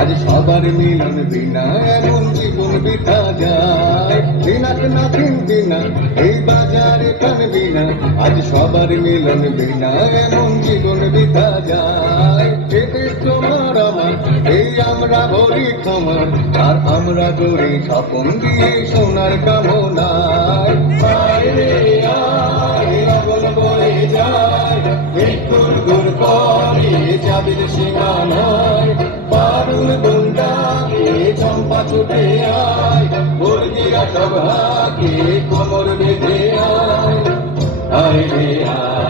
আজ সবার মিলন বিনা এমন জীবন বৃথা যায়। দিনাক না চিনবি না এই বাজারে কানবি না, আজ সবার মিলন বিনা এমন জীবন বৃথা যায়। এদের তোমার আমার এই আমরা ভরি খামার, আর আমরা গড়ি স্বপন দিয়ে সোনার কামনায়। আয় রে আয় লগন বয়ে যায়, মৃত্যুর গুড় পরে যাবির সীমানায়। পারুল গুন্ডাকে চম্পা ছুটে আয়, মুরগিরা সব হাকে কোমর বেঁধে আয়। আয় রে আয়।